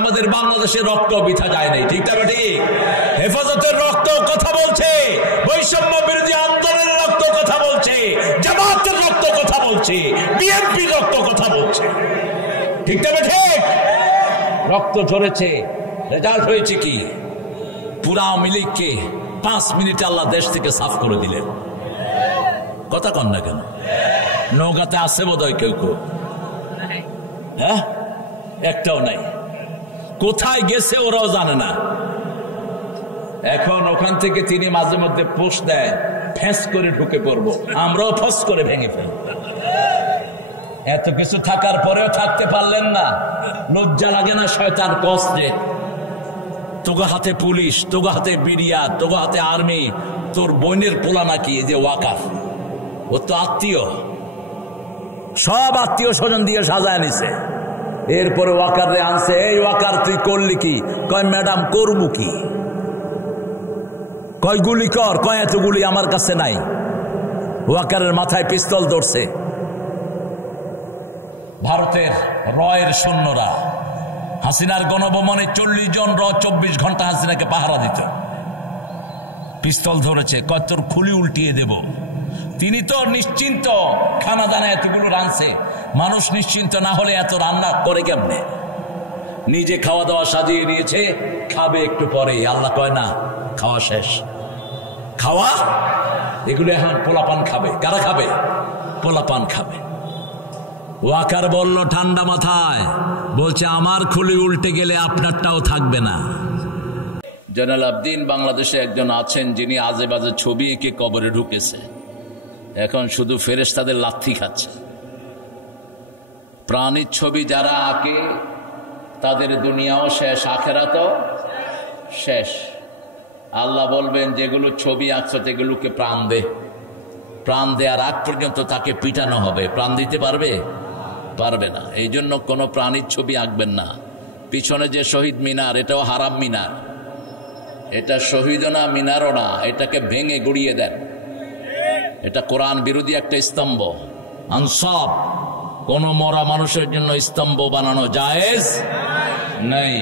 আমাদের বাংলাদেশের রক্ত বৃথা যায় নাই, ঠিক না ঠিক? হেফাজতের রক্ত কথা বলছে, বৈষম্য বিরোধী আন্দোলনের রক্ত কথা বলছে, জামাতের রক্ত কথা বলছে, বিএনপির রক্ত কথা বলছে, ঠিক না ঠিক? রক্ত ঝরেছে, রেজাল্ট হয়েছে কি? পুরা আওয়ামী লীগকে 5 মিনিটে আল্লাহ দেশ থেকে সাফ করে দিলেন। কথা কন না কেন? নৌকাতে আছে বোধ হয় কেউ কেউ, হ্যাঁ, একটাও নাই। কোথায় গেছে ওরাও জানে না। এখন ওখান থেকে তিনি মাঝে মধ্যে পোস্ট দেয়, ফেঁস করে ঢুকে পড়বো, আমরাও ফস করে ভেঙে ফেলব। এত কিছু থাকার পরেও থাকতে পারলেন না, লজ্জা লাগে না? শয়তান কষ্টে তোগো হাতে পুলিশ, তোগো হাতে বিডিয়া, তোগো হাতে আর্মি, তোর বোনের পোলা নাকি এই যে ওয়াকার, ও তো আত্মীয়, সব আত্মীয় স্বজন দিয়ে সাজায় নিছে। এরপরে ওয়াকার রে আনছে, এই ওয়াকার তুই করলি কি? কয় ম্যাডাম করবো কি? কয় গুলি কর, কয় এত গুলি আমার কাছে নাই। ওয়াকারের মাথায় পিস্তল ধরছে। ভারতের রয়ের সৈন্যরা হাসিনার গণভবনে 40 জন 24 ঘন্টা হাসিনাকে পাহারা দিত। পিস্তল ধরেছে, কয় তোর খুলি উল্টিয়ে দেব। তিনি তো নিশ্চিন্ত, খানা দানা এতগুলো রাঁধছে, মানুষ নিশ্চিন্ত না হলে এত রান্না করে কেমনে? নিজে খাওয়া দাওয়া সাজিয়ে নিয়েছে, খাবে একটু পরে। আল্লাহ কয় না, খাওয়া শেষ। খাওয়া এগুলো এখন পোলাপান খাবে। কারা খাবে? পোলাপান খাবে। ওয়াকার বলল ঠান্ডা মাথায়, বলছে আমার খুলি উল্টে গেলে আপনারটাও থাকবে না। জয়নাল আবদিন বাংলাদেশে একজন আছেন যিনি আজে বাজে ছবি এঁকে কবরে ঢুকেছে, এখন শুধু ফেরেশতাদের লাথি খাচ্ছে। প্রাণীর ছবি যারা আঁকে তাদের দুনিয়াও শেষ, আখেরাতও শেষ। আল্লাহ বলবেন যেগুলো ছবি আঁকছো সেগুলোকে প্রাণ দে। প্রাণ দেওয়ার আগ পর্যন্ত তাকে পিটানো হবে। প্রাণ দিতে পারবে? পারবে না। এই জন্য কোনো প্রাণীর ছবি আঁকবেন না। পিছনে যে শহীদ মিনার, এটাও হারাম মিনার। এটা শহীদও না, মিনারও না, এটাকে ভেঙে গুড়িয়ে দেন। এটা কোরআন বিরোধী একটা স্তম্ভ। আনসাব, কোন মরা মানুষের জন্য স্তম্ভ বানানো জায়েজ নাই।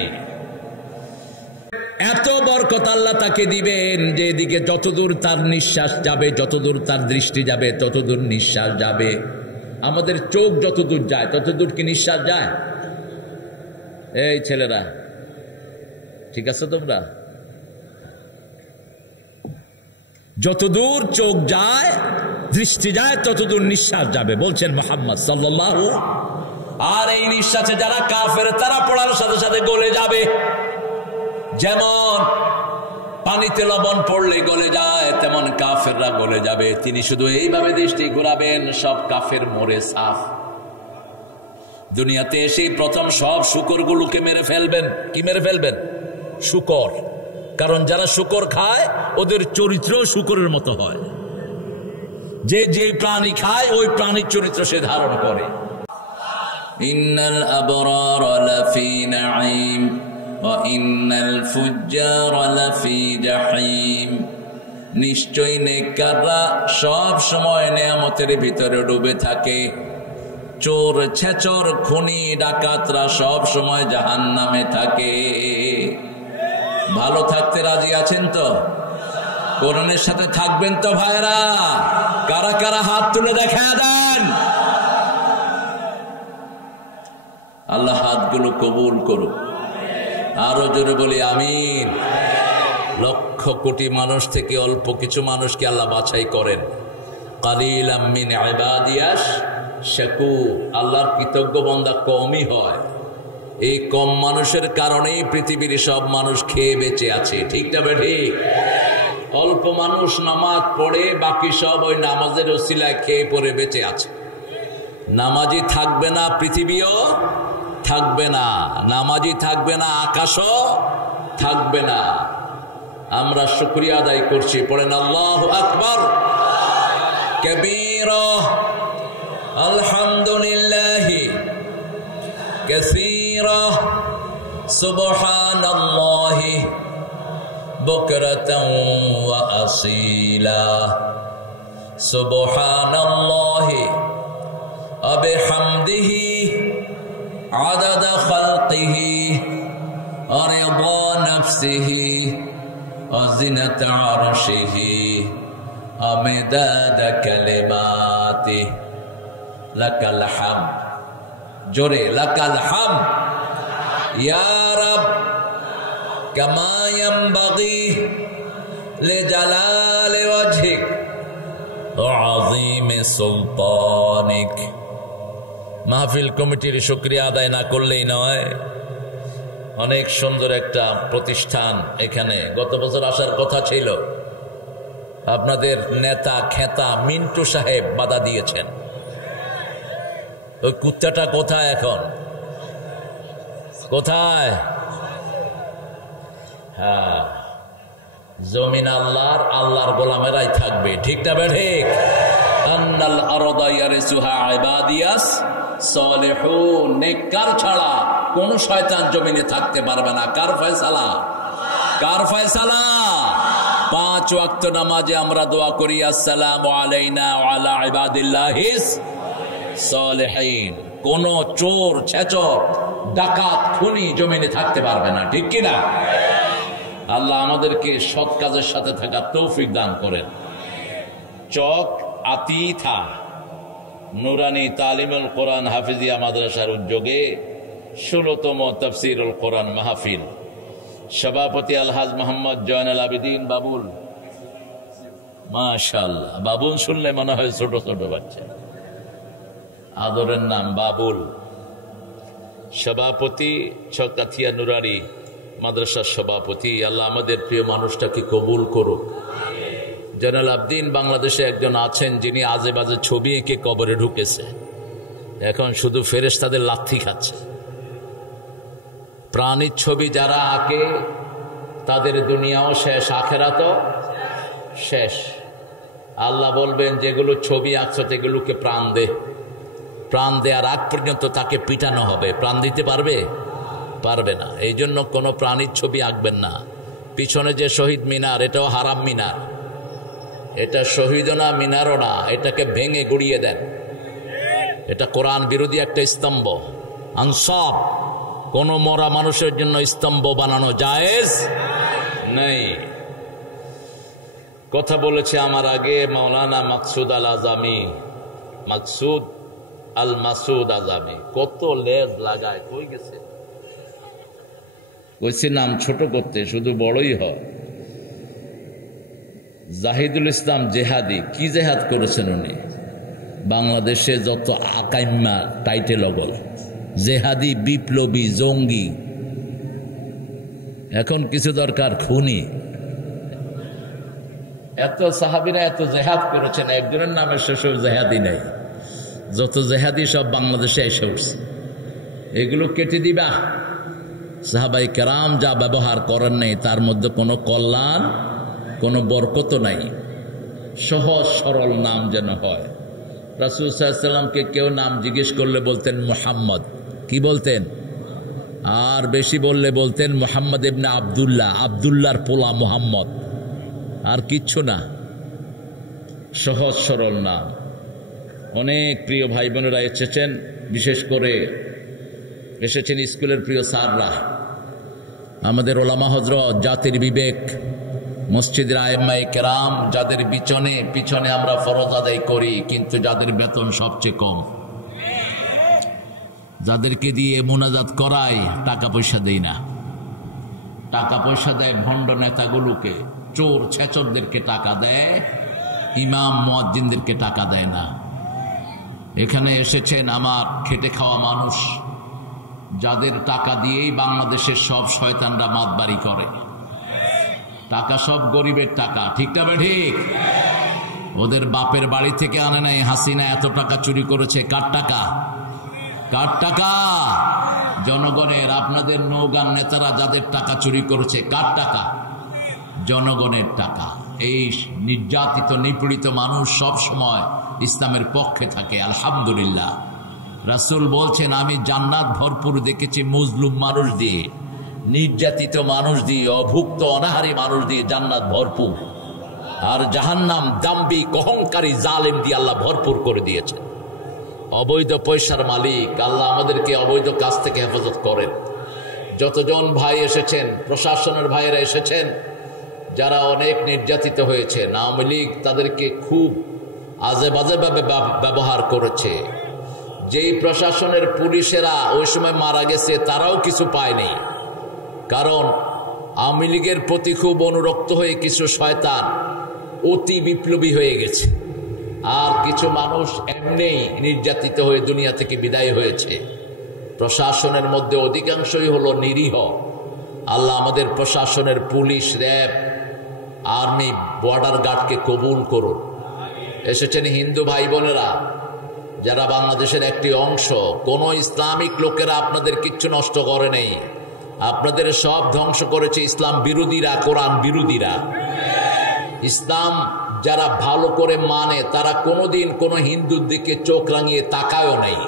এত বরকত আল্লাহ তাকে দিবেন যে এদিকে যতদূর তার নিঃশ্বাস যাবে, যতদূর তার দৃষ্টি যাবে, ততদূর নিঃশ্বাস যাবে। আমাদের চোখ যতদূর যায় ততদূর কি নিঃশ্বাস যায়? এই ছেলেরা ঠিক আছে? তোমরা যতদূর চোখ যায়, দৃষ্টি যায়, ততদূর নিঃশ্বাস যাবে বলছেন মুহাম্মদ সাল্লাল্লাহু। আর এই নিঃশ্বাসে যারা কাফের তারা পড়ার সাথে সাথে গলে যাবে। যেমন পানিতে লবণ পড়লে গলে যায়, তেমন কাফেররা গলে যাবে। তিনি শুধু এইভাবে দৃষ্টি ঘোরাবেন, সব কাফের মরে সাফ। দুনিয়াতে এসেই প্রথম সব শুকরগুলোকে মেরে ফেলবেন। কি মেরে ফেলবেন? শুকর। কারণ যারা শুকর খায় ওদের চরিত্র শুকরের মতো হয়। যে যে প্রাণী খায় ওই প্রাণীর চরিত্র সে ধারণ করে। ইন্নাল আবরার লাফি নাঈম ওয়া ইন্নাল ফুজ্জার লাফি জাহিম। নিশ্চয়ই নেককাররা সব সময় নেয়ামতের ভিতরে ডুবে থাকে। চোর, ছেচর, খুনি, ডাকাতরা সব সময় জাহান্নামে থাকে। ভালো থাকতে রাজি আছেন তো? কোরআনের সাথে থাকবেন তো ভাইরা? কারা কারা হাত তুলে দেখা দেন? আল্লাহ হাতগুলো কবুল করুক। আরো জোরে বলি আমিন। লক্ষ কোটি মানুষ থেকে অল্প কিছু মানুষকে আল্লাহ বাছাই করেন। কালিলাম মিন ইবাদিয়াশ শাকুর। আল্লাহর কৃতজ্ঞ বান্দা কমই হয়। এই কম মানুষের কারণেই পৃথিবীর সব মানুষ খেয়ে বেঁচে আছে, ঠিক না ঠিক? অল্প মানুষ নামাজ পড়ে, বাকি সব ওই নামাজের ওসিলায় খেয়ে পড়ে বেঁচে আছে। নামাজি থাকবে না, পৃথিবীও থাকবে না। নামাজি থাকবে না, আকাশও থাকবে না। আমরা শুকরিয়া আদায় করছি। পড়েন আল্লাহু আকবার কাবীরা, আলহামদুলিল্লাহি কাসীরা, সুবহানাল্লাহি বুকরাতান ওয়া আসীলা, সুবহানাল্লাহি ওয়া বিহামদিহি আদাদা খালকিহি নাফসিহি ওয়াজিনাতা আরশিহি আমদাদা কালিমাতি লাকাল হামদ। জোরে লাকাল হামদ ইয়া রাব কামা ইয়ানবাগি লিজালালি ওয়াজহিক ওয়া আযীমি সুলতানিক। মাহফিল কমিটির শুকরিয়া আদায় না করলেই নয়। অনেক সুন্দর একটা প্রতিষ্ঠান এখানে গত বছর আসার কথা ছিল। আপনাদের নেতা খেতা মিন্টু সাহেব বাধা দিয়েছেন। ওই কুত্তাটা কোথায় এখন? কোথায়? হ্যাঁ, জমিন আল্লাহর, আল্লাহর গোলামেরাই থাকবে। ঠিক না ঠিক? আন্নাল আরদা ইয়ারিসুহা ইবাদিয়াস সালিহুন। নেককার ছাড়া কোন শয়তান জমিনে থাকতে পারবে না। কার ফয়সালা? কার ফয়সালা? 5 ওয়াক্ত নামাজে আমরা দোয়া করি আসসালামু আলাইনা ওয়া আলা ইবাদিল্লাহিস সালিহিন। কোন চোর ছেচর ডাকাত খুনি জমিনে থাকতে পারবে না। ঠিক কি না? আল্লাহ আমাদেরকে সৎ কাজের সাথে থাকার তৌফিক দান করেন। চক আতিথা নুরানি তালিমুল কোরআন হাফিজিয়া মাদ্রাসার উদ্যোগে 16তম তাফসীরুল কোরআন মাহফিল। সভাপতি আলহাজ মোহাম্মদ জয়নুল আবেদিন বাবুল। মাশাআল্লাহ, বাবুল শুনলে মনে হয় ছোট ছোট বাচ্চা। আদরের নাম বাবুল। সভাপতি ছকাথিয়া নুরানি মাদ্রাসার সভাপতি। আল্লাহ আমাদের প্রিয় মানুষটাকে কবুল করুক। জয়নুল আবেদিন বাংলাদেশে একজন আছেন যিনি আজে বাজে ছবি এঁকে কবরে ঢুকেছে। এখন শুধু ফেরেশতাদের লাথি খাচ্ছে। প্রাণীর ছবি যারা আঁকে তাদের দুনিয়াও শেষ, আখেরাতও শেষ। আল্লাহ বলবেন যেগুলো ছবি আঁকছো সেগুলোকে প্রাণ দে। প্রাণ দেওয়ার আগ পর্যন্ত তাকে পিটানো হবে। প্রাণ দিতে পারবে? পারবে না। এই জন্য কোনো প্রাণীর ছবি আঁকবেন না। পিছনে যে শহীদ মিনার, এটাও হারাম মিনার। এটা শহীদও না, মিনারও না। এটাকে ভেঙে গুড়িয়ে দেন। এটা কোরআন বিরোধী একটা স্তম্ভ। আনসাব, কোন মরা মানুষের জন্য স্তম্ভ বানানো জায়েজ নেই। কথা বলেছে আমার আগে মাওলানা মাকসুদ আল আজামি, মাকসুদ আল মাসুদ আজামি। কত লেজ লাগায়, কই গেছে? কইছে নাম ছোট করতে, শুধু বড়ই হয়। জাহিদুল ইসলাম জেহাদি, কি জেহাদ করেছেন উনি? বাংলাদেশে যত আকাইম্মা টাইটেল অগল, জেহাদি, বিপ্লবী, জঙ্গি। এখন কিছু দরকার খুনি। এত সাহাবীরা এত জেহাদ করেছেন, একজনের নামে শেষ জেহাদি নেই। যত জেহাদি সব বাংলাদেশে এসে উঠছে। এগুলো কেটে দিবা। সাহাবাই কেরাম যা ব্যবহার করেন নাই তার মধ্যে কোনো কল্যাণ, কোনো বরকত নাই। সহজ সরল নাম যেন হয়। রাসূল সাল্লাল্লাহু আলাইহি ওয়াসাল্লামকে কেউ নাম জিজ্ঞেস করলে বলতেন মুহাম্মদ। কি বলতেন? আর বেশি বললে বলতেন মুহাম্মদ ইবনে আব্দুল্লাহ, আব্দুল্লাহর পোলা মুহাম্মদ। আর কিচ্ছু না, সহজ সরল নাম। অনেক প্রিয় ভাই বোনেরা এসেছেন, বিশেষ করে এসেছেন স্কুলের প্রিয় স্যাররা, আমাদের ওলামা হযরত, জাতির বিবেক, মসজিদের আয়েম্মায়ে কেরাম, যাদের পিছনে আমরা ফরজ আদায় করি কিন্তু যাদের বেতন সবচেয়ে কম, যাদেরকে দিয়ে মুনাজাত করাই, টাকা পয়সা দেই না। টাকা পয়সা দেয় ভণ্ড নেতাগুলোকে, চোর ছেচরদেরকে টাকা দেয়, ইমাম মুয়াজ্জিনদেরকে টাকা দেয় না। এখানে এসেছেন আমার খেটে খাওয়া মানুষ, যাদের টাকা দিয়েই বাংলাদেশের সব শয়তানরা মাতবাড়ি করে। টাকা সব গরিবের টাকা। ঠিক না ঠিক? ওদের বাপের বাড়ি থেকে আনে নাই। হাসিনা এত টাকা চুরি করেছে, কার টাকা? কার টাকা? জনগণের। আপনাদের নৌগান নেতারা যাদের টাকা চুরি করেছে, কার টাকা? জনগণের টাকা। এই নির্যাতিত নিপীড়িত মানুষ সব সময় ইসলামের পক্ষে থাকে। আলহামদুলিল্লাহ। রাসূল বলছেন আমি জান্নাত ভরপুর দেখেছি মুজলুম মানুষ দিয়ে, নির্যাতিত মানুষ দিয়ে, অভুক্ত অনাহারী মানুষ দিয়ে জান্নাত ভরপুর। আর জাহান্নাম দাম্ভিক অহংকারী জালেম দিয়ে আল্লাহ ভরপুর করে দিয়েছেন। অবৈধ পয়সার মালিক আল্লাহ আমাদেরকে অবৈধ কাজ থেকে হেফাজত করেন। যতজন ভাই এসেছেন, প্রশাসনের ভাইয়েরা এসেছেন, যারা অনেক নির্যাতিত হয়েছে, আওয়ামী লীগ তাদেরকে খুব আজে বাজেভাবে ব্যবহার করেছে। যেই প্রশাসনের পুলিশেরা ওই সময় মারা গেছে তারাও কিছু পায়নি, কারণ আওয়ামী লীগের প্রতি খুব অনুরক্ত হয়ে কিছু শয়তান অতি বিপ্লবী হয়ে গেছে, আর কিছু মানুষ এমনি নির্যাতিত হয়ে দুনিয়া থেকে বিদায় হয়েছে। প্রশাসনের মধ্যে অধিকাংশই হলো নিরীহ। আল্লাহ আমাদের প্রশাসনের পুলিশ, র্যাব, আর্মি, বর্ডার গার্ডকে কবুল করুন। এসেছেন হিন্দু ভাই বোনেরা, যারা বাংলাদেশের একটি অংশ। কোন ইসলামিক লোকেরা আপনাদের কিচ্ছু নষ্ট করে নেই, আপনাদের সব ধ্বংস করেছে ইসলাম বিরোধীরা, কোরআন বিরোধীরা। ইসলাম যারা ভালো করে মানে তারা কোনোদিন কোনো হিন্দুর দিকে চোখ রাঙিয়ে তাকায়ও নেই।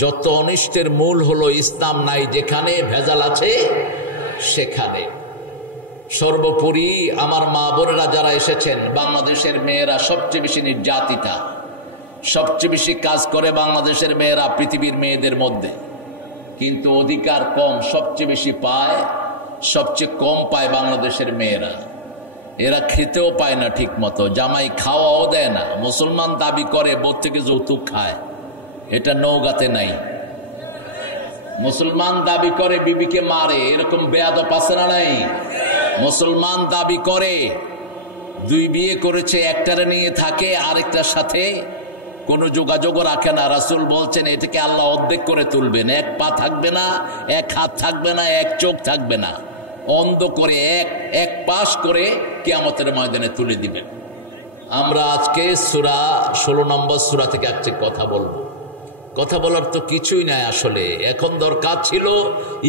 যত অনিষ্টের মূল হলো ইসলাম নাই যেখানে, ভেজাল আছে সেখানে। সর্বোপরি আমার মা বোনেরা যারা এসেছেন, বাংলাদেশের মেয়েরা সবচেয়ে বেশি নির্যাতিতা, সবচেয়ে বেশি কাজ করে বাংলাদেশের মেয়েরা পৃথিবীর মেয়েদের মধ্যে, কিন্তু অধিকার কম, সবচেয়ে বেশি পায়, সবচেয়ে কম পায় বাংলাদেশের মেয়েরা। এরা খেতেও পায় না ঠিক মতো, জামাই খাওয়াও দেয় না। মুসলমান দাবি করে বোধ থেকে যৌতুক খায়, এটা নওগাঁতে নাই। মুসলমান দাবি করে বিবিকে মারে, এরকম বেয়াদব আছে না নাই? মুসলমান দাবি করে দুই বিয়ে করেছে, একটারে নিয়ে থাকে, আরেকটার সাথে কোনো যোগাযোগও রাখে না। রাসূল বলছেন এটাকে আল্লাহ অর্ধেক করে তুলবেন, এক পা থাকবে না, এক হাত থাকবে না, এক চোখ থাকবে না, অন্ধ করে এক পাশ করে কিয়ামতের ময়দানে তুলে দিবেন। আমরা আজকে সূরা 16 নম্বর সূরা থেকে আজকে কথা বলবো। কথা বলার তো কিছুই নাই আসলে। এখন দরকার ছিল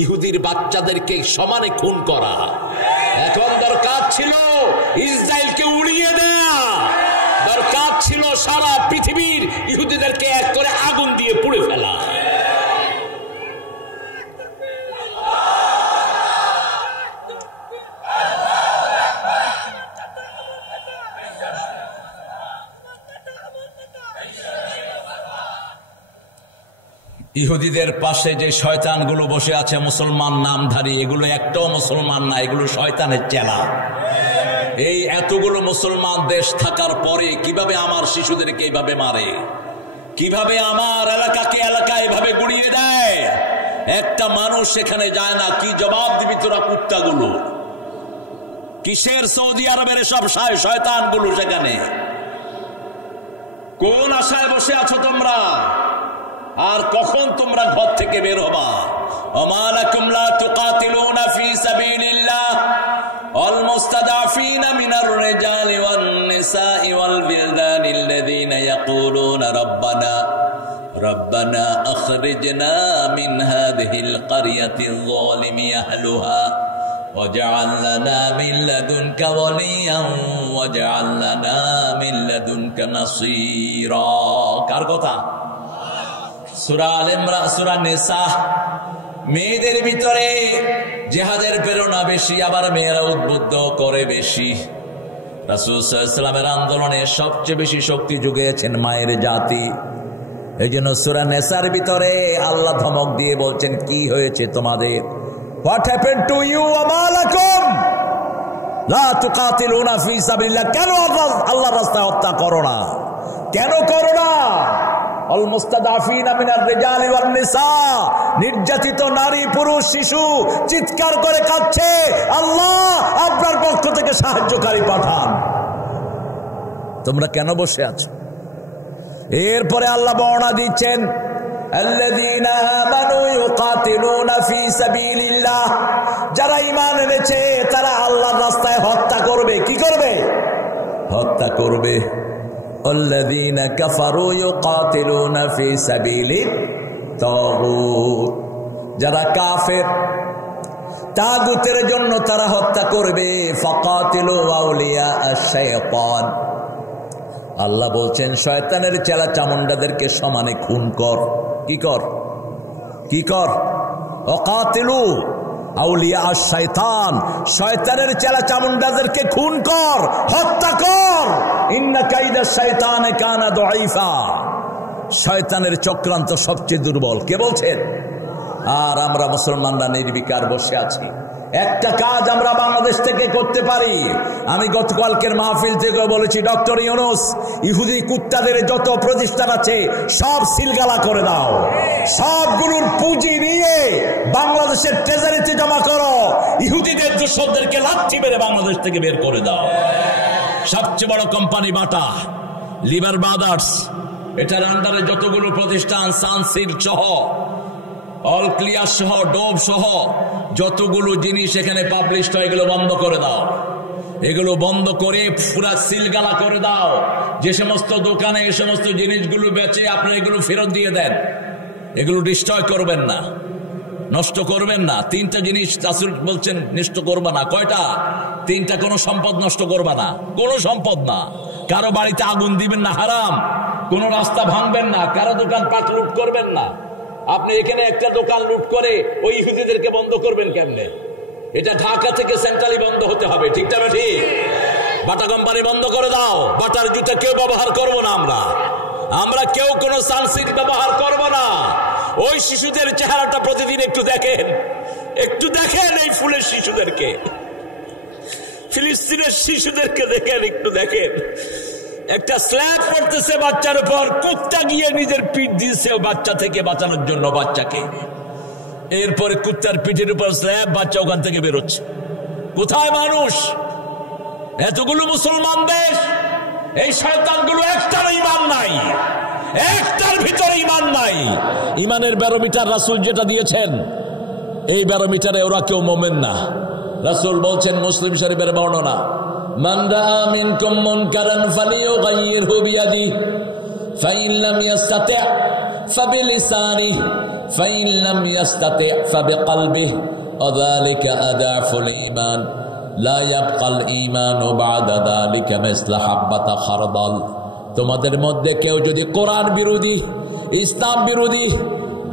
ইহুদির বাচ্চাদেরকে সমানে খুন করা, এখন দরকার ছিল ইসরায়েলকে উড়িয়ে দেয়া, দরকার ছিল সারা পৃথিবীর ইহুদিদেরকে এক করে আগুন দিয়ে পুড়ে ফেলা। ইহুদিদের পাশে যে শয়তানগুলো বসে আছে মুসলমান নামধারী, এগুলো একটাও মুসলমান না, এগুলো শয়তানের চেলা। এই এতগুলো মুসলমান দেশ থাকার পরে কিভাবে আমার শিশুদেরকে এইভাবে মারে, কিভাবে আমার এলাকাকে এলাকা এভাবে গুড়িয়ে দেয়, একটা মানুষ সেখানে যায় না। কি জবাব দিবি তোরা কুত্তাগুলো? কিসের সৌদি আরবের সব শয়তানগুলো সেখানে? কোন আশায় বসে আছো তোমরা? আর কখন তোমরা ঘর থেকে বের হবা? ওমা লাকুম লা তুকাতিলুনা ফি সাবিলিল্লাহ ওয়াল মুস্তাদাফিনা মিনার রিজালি ওয়ান নিসাই ওয়াল বিলদানিল্লাযিনা ইয়াকুলুনা রব্বানা আখরিজনা মিন হাযিহিল ক্বরিয়াতিল যালিমি আহলুহা ওয়াজআল লানা মিন লাদুনকা ওয়ালিয়ান ওয়াজআল লানা মিন লাদুনকা নাসীরা। কার কথা? সূরা আল ইমরান, সূরা নিসা। মেয়েদের ভিতরে জিহাদের প্রেরণা বেশি, আবার মেয়েরা উদ্বুদ্ধ করে বেশি। রাসূল সাল্লাল্লাহু আলাইহি ওয়াসাল্লামের আন্দোলনে সবচেয়ে বেশি শক্তি জুগিয়েছেন মায়ের জাতি। এই জন্য সূরা নিসার ভিতরে আল্লাহ ধমক দিয়ে বলছেন, কি হয়েছে তোমাদের? হোয়াট হ্যাপেন্ড টু ইউ ওয়া লাকুম লা তুকাতিলুনা ফি সাবিলিল্লাহ? কেন আল্লাহর রাস্তায় হত্যা করো না? কেন করো না? আল মুস্তাদাফিনা মিনার রিজালি ওয়ান নিসা, নির্যাতিত নারী, পুরুষ, শিশু চিৎকার করে কাঁদছে, আল্লাহ আপনার পক্ষ থেকে সাহায্যকারী পাঠান। তোমরা কেন বসে আছো? এরপরে আল্লাহ বর্ণনা দিচ্ছেন, আল্লাযীনা আমানু ইউকাতিলুনা ফি সাবিলিল্লাহ, যারা ঈমান এনেছে তারা আল্লাহর রাস্তায় হত্যা করবে। কি করবে? হত্যা করবে। আল্লাযীনা কাফারু ইউকাতিলুনা ফি সাবিলিত তাগুত, যারা কাফের তাগুতের জন্য তারা হত্যা করবে। ফাকাতিলু আউলিয়া আশ-শাইতান, আল্লাহ বলছেন শয়তানের চেলা চামুন্ডাদেরকে সমানে খুন কর। কি কর? কি কর? ওয়াকাতিলু আউলিয়া আশ-শাইতান, শয়তানের চেলা চামুন্ডাদেরকে খুন কর, হত্যা কর। ইন্না কাইদা শাইতানে কানা দাঈফা, শয়তানের চক্রান্ত সবচেয়ে দুর্বল। কে বলছেন? আর আমরা মুসলমানরা নির্বিকার বসে আছি। একটা কাজ আমরা বাংলাদেশ থেকে করতে পারি। আমি গতকালকের মাহফিল থেকে বলেছি, ডক্টর ইউনূস, ইহুদি কুত্তাদের যত প্রতিষ্ঠান আছে সব সিলগালা করে দাও, সবগুলোর পুঁজি নিয়ে বাংলাদেশের ট্রেজারিতে জমা করো, ইহুদিদের দোসরদেরকে লাথি মেরে বাংলাদেশ থেকে বের করে দাও। সবচেয়ে বড় কোম্পানি বাটা, লিভার ব্রাদার্স, এটার আন্ডারে যতগুলো প্রতিষ্ঠান, সানসিল্ক সহ, অল ক্লিয়ার সহ, ডোভ সহ যতগুলো জিনিস এখানে পাবলিশ হয় এগুলো বন্ধ করে দাও। এগুলো বন্ধ করে পুরা সিলগালা করে দাও। যে সমস্ত দোকানে এই সমস্ত জিনিসগুলো বেচে আপনি এগুলো ফেরত দিয়ে দেন। এগুলো ডিস্ট্রয় করবেন না, নষ্ট করবেন না। 3টা জিনিস রাসূল বলছেন নষ্ট করবা না। কয়টা? 3টা। কোনো সম্পদ নষ্ট করবা না, কোনো সম্পদ না। কারো বাড়িতে আগুন দিবেন না, হারাম। কোনো রাস্তা ভাঙবেন না, কারো দোকান পাট লুট করবেন না। আপনি এখানে একটা দোকান লুট করে ওই ইহুদিদেরকে বন্ধ করবেন কেমনে? এটা ঢাকা থেকে সেন্ট্রালি বন্ধ হতে হবে, ঠিক না ঠিক? বাটা কোম্পানি বন্ধ করে দাও। বাটার জুতা কেউ ব্যবহার করবো না। আমরা কেউ কোনো সানসিল্ক ব্যবহার করবো না। ওই শিশুদের চেহারাটা প্রতিদিন একটু দেখেন, একটু দেখেন এই ফুলের শিশুদেরকে, ফিলিস্তিনের শিশুদেরকে দেখেন, একটু দেখেন। একটা স্ল্যাব পড়তেছে বাচ্চার উপর, কুত্তা গিয়ে নিজের পিঠ দিয়েছে বাচ্চা থেকে বাঁচানোর জন্য বাচ্চাকে। এরপরে কুত্তার পিঠের উপর স্ল্যাব, বাচ্চা ওখান থেকে বেরোচ্ছে। কোথায় মানুষ? এতগুলো মুসলমান দেশ, এই শয়তানগুলো একটার ঈমান নাই, একটার ভিতরে ঈমান নাই। ঈমানের ব্যারোমিটার রাসূল যেটা দিয়েছেন, এই ব্যারোমিটারে ওরা কেউ মুমিন না। রাসূল বলছেন, মুসলিম শরীফের বর্ণনা, মান রাআ মিনকুম মুনকারান ফালিয়ুগাইয়িরহু বিয়াদিহি ফাইন লাম ইস্তাতি' ফাবিলিসানিহি ফাইন লাম ইস্তাতি' ফাবিকলবিহি ওয়া যালিকা আদাফুল ঈমান লা ইয়াবকাল ঈমানু বা'দা যালিকা মিসলা হাব্বাতা খারদাল। তোমাদের মধ্যে কেউ যদি কোরআন বিরোধী, ইসলাম বিরোধী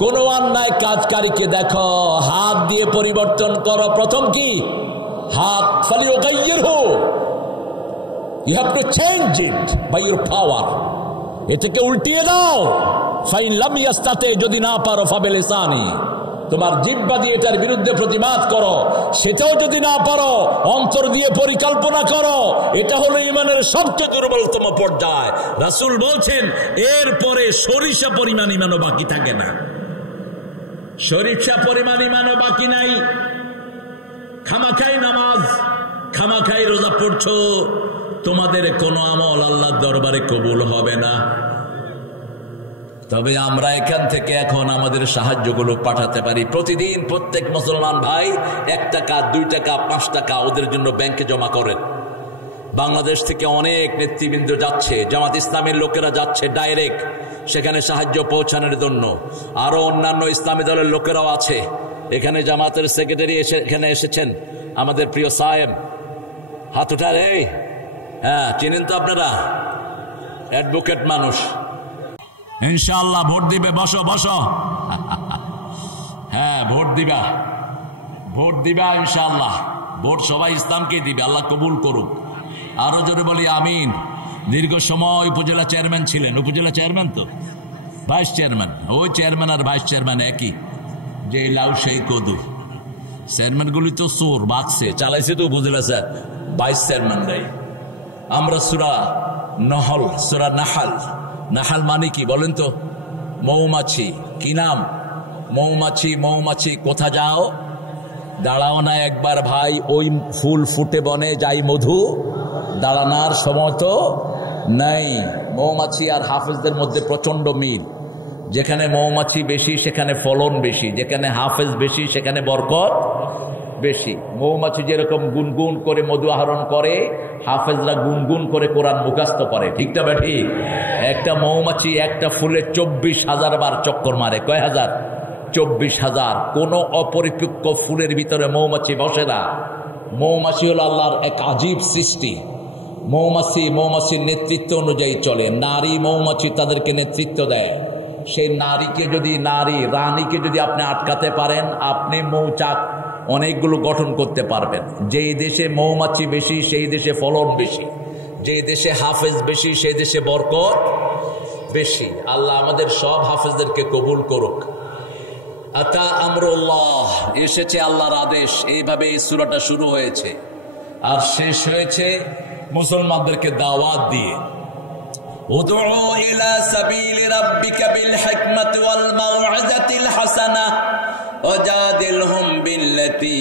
কোন অন্যায় কাজকারীকে দেখো, হাত দিয়ে পরিবর্তন করো। প্রথম কি? হাত। ফালিয়ুগাইয়িরহু, you have to change it by your power, এটাকে উল্টিয়ে দাও। ফাইন লাম ইয়াস্তাতি, যদি না পারো ফাবিলিসানি, তোমার জিহ্বা দিয়ে এটার বিরুদ্ধে প্রতিবাদ করো। সেটাও যদি না পারো, অন্তর দিয়ে পরিকল্পনা করো। এটা হলো ঈমানের সবচেয়ে দুর্বলতম পর্যায়। রাসূল বলছেন, এরপরে সরিষা পরিমাণ ঈমানও বাকি থাকে না। সরিষা পরিমাণ ঈমানও বাকি নাই। খামাখাই নামাজ, খামাখাই রোজা পড়ছো, তোমাদের কোনো আমল আল্লাহর দরবারে কবুল হবে না। তবে আমরা এখান থেকে এখন আমাদের সাহায্যগুলো পাঠাতে পারি। প্রতিদিন প্রত্যেক মুসলমান ভাই 1 টাকা, 2 টাকা, 5 টাকা ওদের জন্য ব্যাংকে জমা করেন। বাংলাদেশ থেকে অনেক নেতৃবৃন্দ যাচ্ছে, জামাত ইসলামের লোকেরা যাচ্ছে ডাইরেক্ট সেখানে সাহায্য পৌঁছানোর জন্য। আরো অন্যান্য ইসলামী দলের লোকেরাও আছে। এখানে জামাতের সেক্রেটারি এখানে এসেছেন, আমাদের প্রিয় সাহেব। হাত উঠার, এই হ্যাঁ, চিনেন তো আপনারা, অ্যাডভোকেট মানুষ। ইনশাআল্লাহ ভোট দিবে, বসো বসো। হ্যাঁ, ভোট দিবা, ভোট দিবা ইনশাআল্লাহ। ভোট সবাই ইসলামকেই দিবে, আল্লাহ কবুল করুক। আরো জোরে বলি আমিন। দীর্ঘ সময় উপজেলা চেয়ারম্যান ছিলেন। উপজেলা চেয়ারম্যান তো ভাইস চেয়ারম্যান, ওই চেয়ারম্যান আর ভাইস চেয়ারম্যান একই, যে লাউ সেই কদু। চেয়ারম্যানগুলি তো চোর, বাগছে চালাইছে তো উপজেলা স্যার, ভাইস চেয়ারম্যানরাই। আমরা সূরা নহল, সূরা নাহাল, নাহাল মানে কি বলেন তো? মৌমাছি। কি নাম? মৌমাছি। মৌমাছি কোথা যাও? দাঁড়াও না একবার ভাই, ওই ফুল ফুটে বনে যাই মধু, দাঁড়ানোর সময় তো নাই। মৌমাছি আর হাফেজদের মধ্যে প্রচন্ড মিল। যেখানে মৌমাছি বেশি সেখানে ফলন বেশি, যেখানে হাফেজ বেশি সেখানে বরকত বেশি। মৌমাছি যেরকম গুনগুন করে মধু আহরণ করে, হাফেজরা গুনগুন করে কোরআন মুখস্থ করে, ঠিক না ঠিক? একটা মৌমাছি একটা ফুলে 24,000 বার চক্কর মারে। কয় হাজার? 24,000। কোন অপরিপক্ক ফুলের ভিতরে মৌমাছি বসে না। মৌমাছি হলো আল্লাহর এক আজীব সৃষ্টি। মৌমাছির নেতৃত্ব অনুযায়ী চলে। নারী মৌমাছি তাদেরকে নেতৃত্ব দেয়। সেই নারীকে যদি, রানীকে যদি আপনি আটকাতে পারেন, আপনি মৌচাক অনেকগুলো গঠন করতে পারবেন। যেই দেশে মৌমাছি বেশি সেই দেশে ফলন বেশি, যেই দেশে হাফেজ বেশি সেই দেশে বরকত বেশি। আল্লাহ আমাদের সব হাফেজদেরকে কবুল করুক। আতা আমরুল্লাহ, এসেছে আল্লাহর আদেশ। এইভাবে এই সূরাটা শুরু হয়েছে আর শেষ হয়েছে মুসলমানদেরকে দাওয়াত দিয়ে। উদউ ইলা সাবিলি রাব্বিকা বিল হিকমাতি ওয়াল মাউইযাতিল হাসানাহ ওয়াজাদিলহুম বিল্লাতী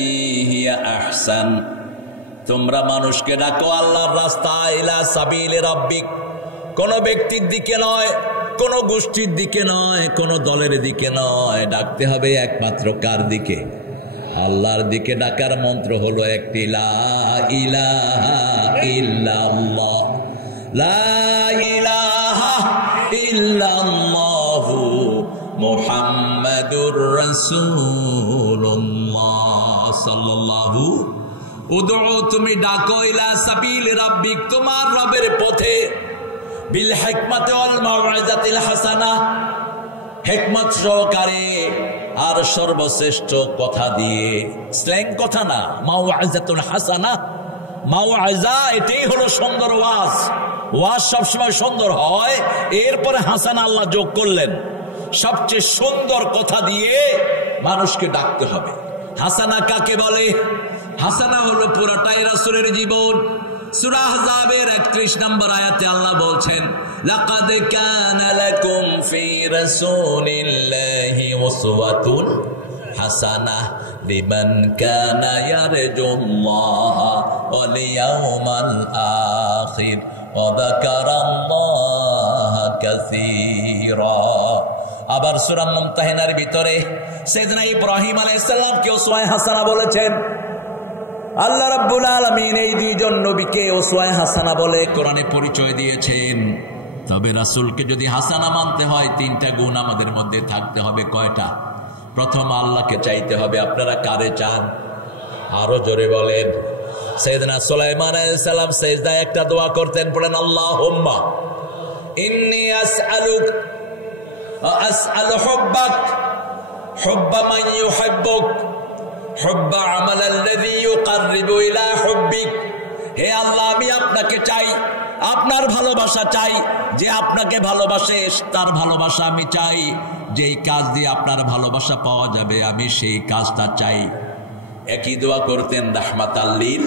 হিয়া আহসান। তোমরা মানুষকে ডাকো আল্লাহর রাস্তায়, ইলা সাবিলি রাব্বিক, কোন ব্যক্তির দিকে নয়, কোন গোষ্ঠীর দিকে নয়, কোন দলের দিকে নয়, ডাকতে হবে একমাত্র কার দিকে? আল্লাহর দিকে। ডাকার মন্ত্র হলো একটি, লা ইলাহা ইল্লাল্লাহ, লা ইলাহা ইল্লাল্লাহু মুহাম্মাদুর রাসূলুল্লাহ সাল্লাল্লাহু। উদউ, তুমি ডাকো, ইলা সাবিলি রাব্বিক, তোমার রবের পথে, বিল হিকমাতি ওয়াল মাউইযাতিল হাসানাহ, হিকমত সহকারে আর সর্বশ্রেষ্ঠ কথা দিয়ে। স্ল্যাং কথা না, মাউইযাতুল হাসানাহ। মাউইযা এটাই হলো সুন্দর ওয়াজ। ওয়াজ সবসময় সুন্দর হয়, এরপরে হাসানা আল্লাহ যোগ করলেন। সবচেয়ে সুন্দর কথা দিয়ে মানুষকে ডাকতে হবে। হাসানা কাকে বলে? হাসানা হলো পুরাটাই রাসূলের জীবন। সূরা আহজাবের 31 নম্বর আয়াতে আল্লাহ বলছেন, লাকাদ কানা লাকুম ফি রাসূলিল্লাহি উসওয়াতুন হাসানাহ লিমান কানা ইয়ারজুল্লাহা ওয়াল ইয়াওমাল আখির ওয়া যাকারাল্লাহা কাসীরা। আবার সূরা মুমতাহিনার ভিতরে সাইয়েদনা ইব্রাহিম আলাইহিস সালামকে উসওয়া হাসানা বলেছেন। আল্লাহ রাব্বুল আলামিন এই দুইজন নবীকে উসওয়া হাসানা বলে কোরআনে পরিচয় দিয়েছেন। তবে রাসূলকে যদি হাসানা মানতে হয়, 3টা গুণ আমাদের মধ্যে থাকতে হবে। কয়টা? প্রথম, আল্লাহকে চাইতে হবে। আপনারা কারে চান? আরো জোরে বলেন। সাইয়েদনা সুলাইমান আলাইহিস সালাম সিজদায় একটা দোয়া করতেন, পড়েন, আল্লাহুম্মা ইন্নী আসআলু হুব্বাক হুব্বা মান ইউহিব্বুক হুব্বা আমালাল্লাযী ইউকাররিবু ইলা হুব্বিক। হে আল্লাহ, আমি আপনাকে চাই, আপনার ভালোবাসা চাই। যে আপনাকে ভালোবাসে তার ভালোবাসা আমি চাই। যেই কাজ দিয়ে আপনার ভালোবাসা পাওয়া যাবে আমি সেই কাজটা চাই। একই দোয়া করতেন রাহমাতাল লিল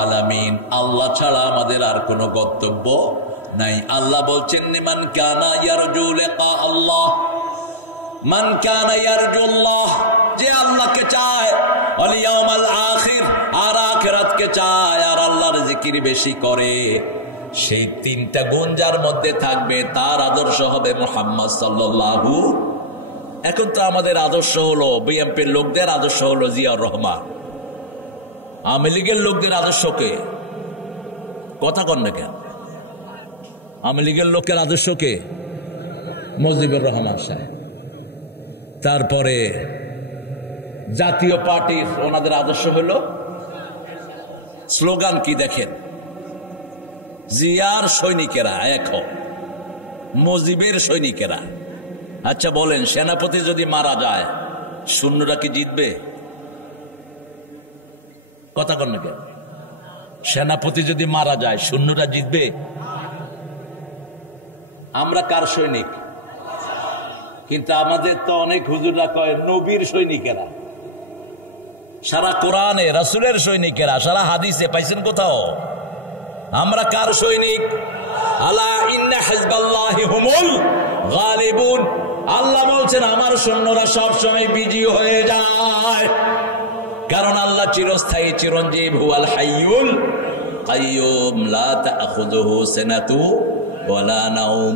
আলামিন। আল্লাহ ছাড়া আমাদের আর কোনো গন্তব্য নাই। আল্লাহ বলছেন, মান কানা ইয়ারজু লিকা আল্লাহ, মান কানা ইয়ারজুল্লাহ, যে আল্লাহকে চায়, ওয়াল ইয়াউমাল আখির, আর আখিরাতকে চায়, আর আল্লাহর জিকির বেশি করে, সেই 3টা গুণ যার মধ্যে থাকবে তার আদর্শ হবে মুহাম্মদ সাল্লাল্লাহু। এখন তো আমাদের আদর্শ হলো, বিএনপির লোকদের আদর্শ হলো জিয়াউর রহমান, আওয়ামী লীগের লোকদের আদর্শকে কথা কন না কেন? আওয়ামী লীগের লোকের আদর্শকে মুজিবুর রহমান সাহেব। তারপরে জাতীয় পার্টির ওনাদের আদর্শ হলো, স্লোগান কি দেখেন, জিয়ার সৈনিকেরা এক হও, মুজিবের সৈনিকেরা। আচ্ছা বলেন, সেনাপতি যদি মারা যায় সৈন্যরা কি জিতবে? কথা কন না কেন? সেনাপতি যদি মারা যায় সৈন্যরা জিতবে? আমরা কার সৈনিক? কিন্তু আমাদের তো অনেক হুজুররা কয় নবীর সৈনিকেরা। সারা কোরআনে রাসূলের সৈনিকেরা, সারা হাদিসে পাইছেন কোথাও? আমরা কার সৈনিক? আলা ইন্না হিজবাল্লাহি হুমুল গালিবুন। আল্লাহ বলছেন আমার সৈন্যরা সব সময় বিজয়ী হয়ে যায়, কারণ আল্লাহ চিরস্থায়ী, চিরঞ্জীব, হুয়াল হাইয়ুল কাইয়ুম লা তাখুযুহু সিনাতু ওয়ালা নাওম।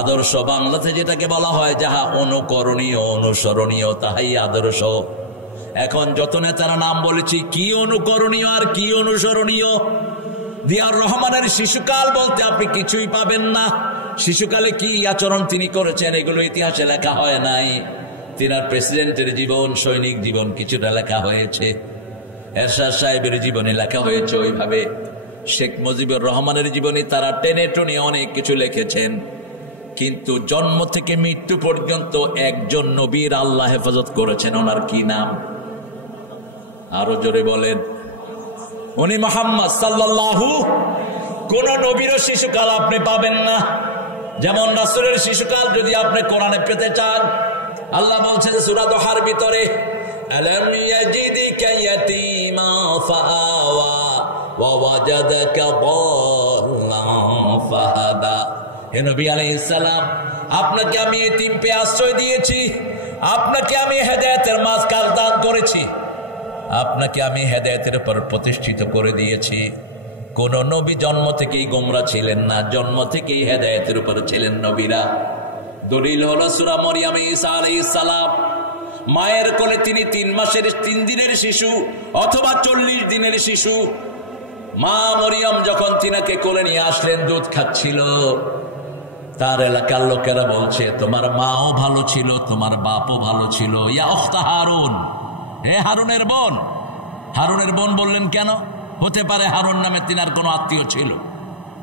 আদর্শ বাংলাতে যেটাকে বলা হয় যাহা অনুকরণীয়, অনুসরণীয়, তাহাই আদর্শ। এখন যত নেতারা নাম বলেছি, কি অনুকরণীয় আর কি অনুসরণীয়? জিয়াউর রহমানের শিশুকাল বলতে আপনি কিছুই পাবেন না। শিশুকালে কি আচরণ তিনি করেছেন এগুলো ইতিহাসে লেখা হয় নাই। তিনার প্রেসিডেন্টের জীবন, সৈনিক জীবন কিছুটা লেখা হয়েছে, এরশাদ সাহেবের জীবনে লেখা হয়েছে ওইভাবে। শেখ মুজিবুর রহমানের জীবনে তারা টেনে টুনে অনেক কিছু লিখেছেন, কিন্তু জন্ম থেকে মৃত্যু পর্যন্ত একজন নবীর আল্লাহ হেফাজত করেছেন। ওনার কি নাম? আরো জোরে বলেন। উনি মুহাম্মদ সাল্লাল্লাহু। কোন নবীরও শিশুকাল আপনি পাবেন না। যেমন রাসূলের শিশুকাল যদি আপনি কোরআনে পেতে চান, আল্লাহ বলছেন সূরা দোহার ভিতরে, আলাম ইয়াজিদিকা ইয়াতীমা ফাআওয়া ওয়া ওয়াজাদাকা দাল্লান ফাহাদা। হে নবী আলাইহিস সালাম, আপনাকে আমি এতিম পেয়ে আশ্রয় দিয়েছি, আপনাকে আমি হেদায়েতের মাঝখান দান করেছি, আপনাকে আমি হেদায়েতের উপর প্রতিষ্ঠিত করে দিয়েছি। কোন নবী জন্ম থেকেই গোমরা ছিলেন না, জন্ম থেকেই হেদায়েতের উপর ছিলেন নবীরা। দলিল হলো সূরা মরিয়ম, ঈসা আলাইহিস সালাম মায়ের কোলে তিনি 3 মাসের 3 দিনের শিশু অথবা 40 দিনের শিশু। মা মরিয়ম যখন তিনাকে কোলে নিয়ে আসলেন, দুধ খাচ্ছিল, তার এলাকার লোকেরা বলছে তোমার মাও ভালো ছিল, তোমার বাপও ভালো ছিল। ইয়া উখতা হারুন, হে হারুনের বোন। হারুনের বোন বললেন কেন? হতে পারে হারুন নামে তিনার কোনো আত্মীয় ছিল,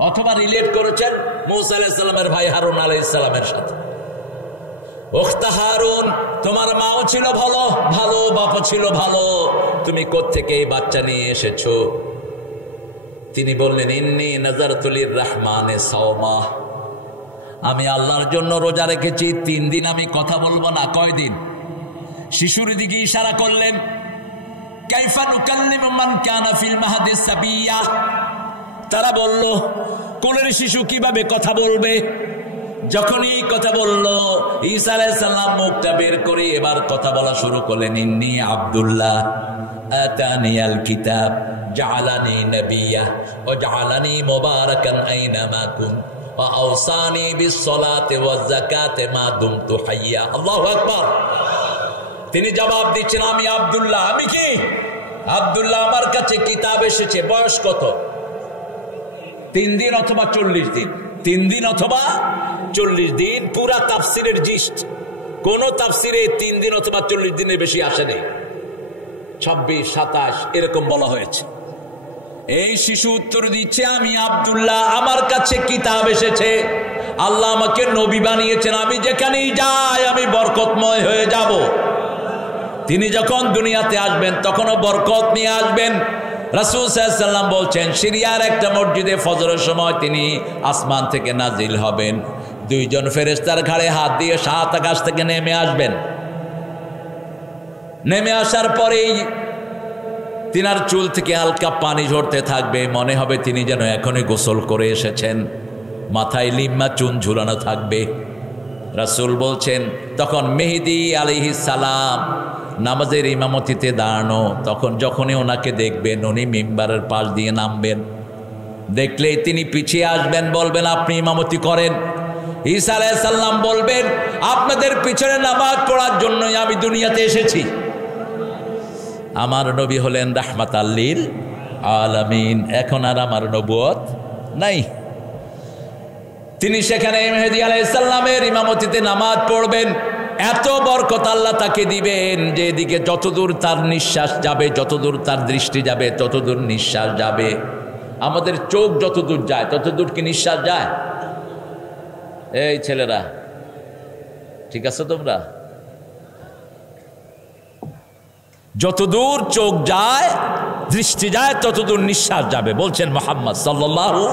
অথবা রিলেট করেছেন মূসা আলাইহিস সালামের ভাই হারুন আলাইহিস সালামের সাথে। উখতা হারুন, তোমার মাও ছিল ভালো, ভালো বাপও ছিল ভালো, তুমি কোত্থেকে এই বাচ্চা নিয়ে এসেছো? তিনি বললেন ইন্নী নাযারতু লির-রাহমানি সাওমা, আমি আল্লাহর জন্য রোজা রেখেছি 3 দিন আমি কথা বলবো না। কয়দিন? শিশুর দিকে ইশারা করলেন। কাইফা নুকাল্লিমু মান কানা ফিল মাহদি সাবিয়্যা, তারা বলল কোলের শিশু কিভাবে কথা বলবে? যখনই কথা বলল, ঈসা আলাইহিস সালাম মুখটা বের করে এবার কথা বলা শুরু করলেন। ইন্নী আব্দুল্লাহ আতানিয়াল কিতাব জাআলানি নাবিয়্যা ওয়া জাআলানি মুবারাকান আইনামা কুন ওয়া আওসানি বিস-সালাতি ওয়াজ-যাকাতি মা দুমতু হাইয়্যা। আল্লাহু আকবার। তিনি জবাব দিচ্ছেন, আমি আব্দুল্লাহ। আমি কি? আব্দুল্লাহ, আমার কাছে কিতাব এসেছে। বয়স কত? 3 দিন অথবা 40 দিন। 3 দিন অথবা 40 দিন। পুরা তাফসিরের জিস্ট, কোন তাফসিরে 3 দিন অথবা 40 দিনের বেশি আসেনি। 26, 27 এরকম বলা হয়েছে। এই শিশু উত্তর দিচ্ছে, আমি আব্দুল্লাহ, আমার কাছে কিতাব এসেছে, আল্লাহ আমাকে নবী বানিয়েছেন, আমি যেখানেই যাই আমি বরকতময় হয়ে যাব। তিনি যখন দুনিয়াতে আসবেন তখনও বরকত নিয়ে আসবেন। রাসূল সাল্লাল্লাহু আলাইহি ওয়াসাল্লাম বলছেন, সিরিয়ার একটা মসজিদে ফজরের সময় তিনি আসমান থেকে নাজিল হবেন, 2 জন ফেরেশতার ঘাড়ে হাত দিয়ে 7 আকাশ থেকে নেমে আসবেন। নেমে আসার পরেই তিনার চুল থেকে হালকা পানি ঝরতে থাকবে, মনে হবে তিনি যেন এখনই গোসল করে এসেছেন। মাথায় লিম্মা চুন ঝুলানো থাকবে। রাসূল বলছেন, তখন মেহেদী আলাইহিস সালাম নামাজের ইমামতিতে দাঁড়ানো, তখন যখনই ওনাকে দেখবেন উনি মিম্বারের পাশ দিয়ে নামবেন, দেখলেই তিনি পিছিয়ে আসবেন, বলবেন আপনি ইমামতি করেন। ঈসা আলাইহিস সালাম বলবেন, আপনাদের পিছনে নামাজ পড়ার জন্যই আমি দুনিয়াতে এসেছি। আমার নবী হলেন রাহমাতাল লিল আলামিন। এখন আর আমার নবুয়ত নাই। তিনি সেখানে মেহেদী আলাইহিস সালামের ইমামতিতে নামাজ পড়বেন। এত বরকত আল্লাহ তাকে দিবেন যে এদিকে যতদূর তার নিঃশ্বাস যাবে, যতদূর তার দৃষ্টি যাবে, ততদূর নিঃশ্বাস যাবে। আমাদের চোখ যতদূর যায় ততদূর কি নিঃশ্বাস যায়? এই ছেলেরা ঠিক আছে তোমরা? যতদূর চোখ যায় দৃষ্টি যায় ততদূর নিঃশ্বাস যাবে, বলছেন মুহাম্মদ সাল্লাল্লাহু।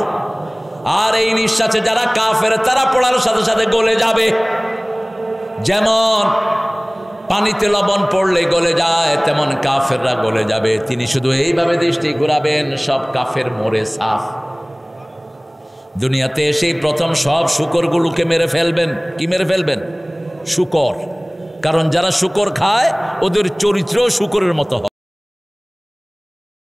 আর এই নিঃশ্বাসে যারা কাফের তারা পড়ার সাথে সাথে গলে যাবে। যেমন পানিতে লবণ পড়লে গলে যায়, তেমন কাফেররা গলে যাবে। তিনি শুধু এইভাবে দৃষ্টি ঘোরাবেন, সব কাফের মরে সাফ। দুনিয়াতে এসেই প্রথম সব শূকরগুলোকে মেরে ফেলবেন। কি মেরে ফেলবেন? শূকর। কারণ যারা শূকর খায় ওদের চরিত্র শূকরের মতো হয়।